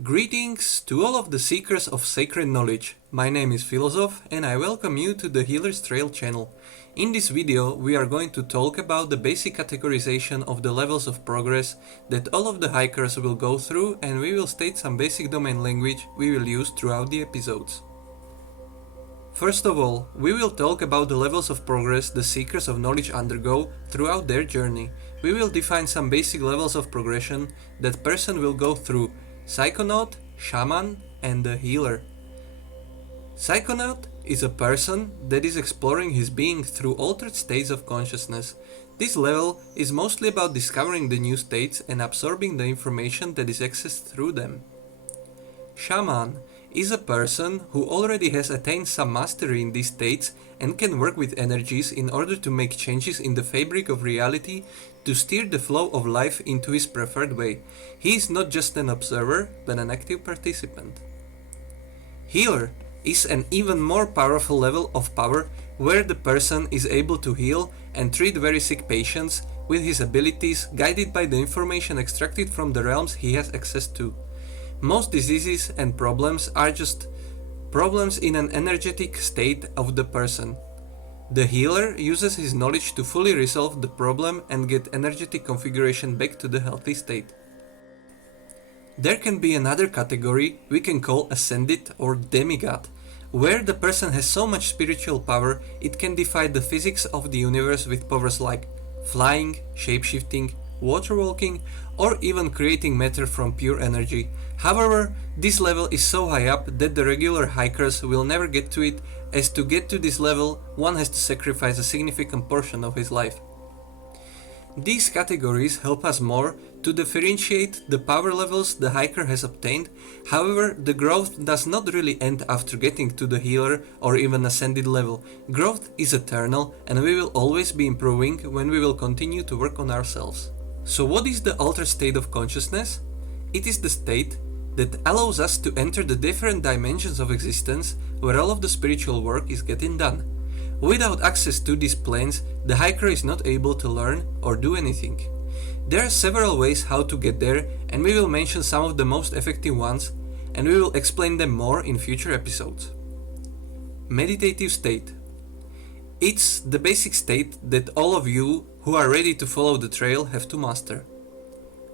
Greetings to all of the seekers of sacred knowledge. My name is Philosoph and I welcome you to the Healer's Trail channel. In this video we are going to talk about the basic categorization of the levels of progress that all of the hikers will go through, and we will state some basic domain language we will use throughout the episodes. First of all, we will talk about the levels of progress the seekers of knowledge undergo throughout their journey. We will define some basic levels of progression that person will go through: Psychonaut, Shaman, and the Healer. Psychonaut is a person that is exploring his being through altered states of consciousness. This level is mostly about discovering the new states and absorbing the information that is accessed through them. Shaman is a person who already has attained some mastery in these states and can work with energies in order to make changes in the fabric of reality to steer the flow of life into his preferred way. He is not just an observer, but an active participant. Healer is an even more powerful level of power where the person is able to heal and treat very sick patients with his abilities, guided by the information extracted from the realms he has access to. Most diseases and problems are just problems in an energetic state of the person. The healer uses his knowledge to fully resolve the problem and get energetic configuration back to the healthy state. There can be another category we can call ascended or demigod, where the person has so much spiritual power it can defy the physics of the universe with powers like flying, shapeshifting, water walking, or even creating matter from pure energy. However, this level is so high up that the regular hikers will never get to it, as to get to this level one has to sacrifice a significant portion of his life. These categories help us more to differentiate the power levels the hiker has obtained. However, the growth does not really end after getting to the healer or even ascended level. Growth is eternal and we will always be improving when we will continue to work on ourselves. So what is the altered state of consciousness? It is the state that allows us to enter the different dimensions of existence where all of the spiritual work is getting done. Without access to these planes, the hiker is not able to learn or do anything. There are several ways how to get there, and we will mention some of the most effective ones, and we will explain them more in future episodes. Meditative state. It's the basic state that all of you who are ready to follow the trail have to master.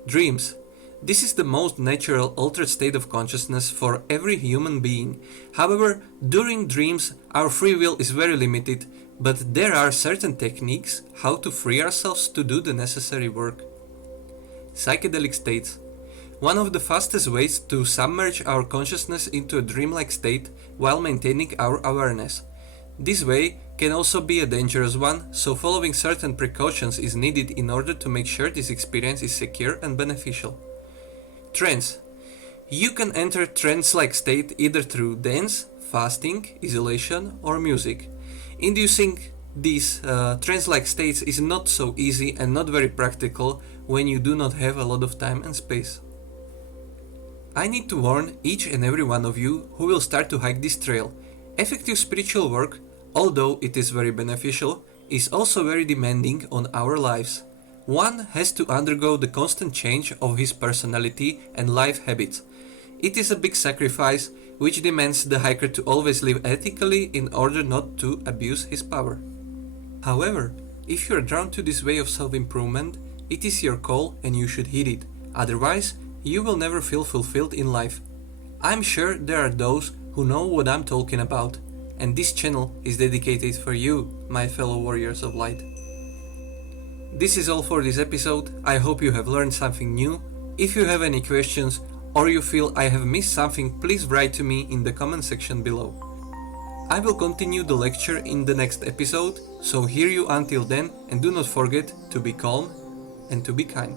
Dreams. This is the most natural altered state of consciousness for every human being. However, during dreams our free will is very limited, but there are certain techniques how to free ourselves to do the necessary work. Psychedelic states. One of the fastest ways to submerge our consciousness into a dreamlike state while maintaining our awareness. This way can also be a dangerous one, so following certain precautions is needed in order to make sure this experience is secure and beneficial. Trance. You can enter trance-like state either through dance, fasting, isolation, or music. Inducing these trance-like states is not so easy and not very practical when you do not have a lot of time and space. I need to warn each and every one of you who will start to hike this trail. Effective spiritual work, although it is very beneficial, is also very demanding on our lives. One has to undergo the constant change of his personality and life habits. It is a big sacrifice which demands the hiker to always live ethically in order not to abuse his power. However, if you are drawn to this way of self-improvement, it is your call and you should heed it. Otherwise, you will never feel fulfilled in life. I'm sure there are those who know what I'm talking about, and this channel is dedicated for you, my fellow warriors of light. This is all for this episode. I hope you have learned something new. If you have any questions or you feel I have missed something, please write to me in the comment section below. I will continue the lecture in the next episode, so hear you until then, and do not forget to be calm and to be kind.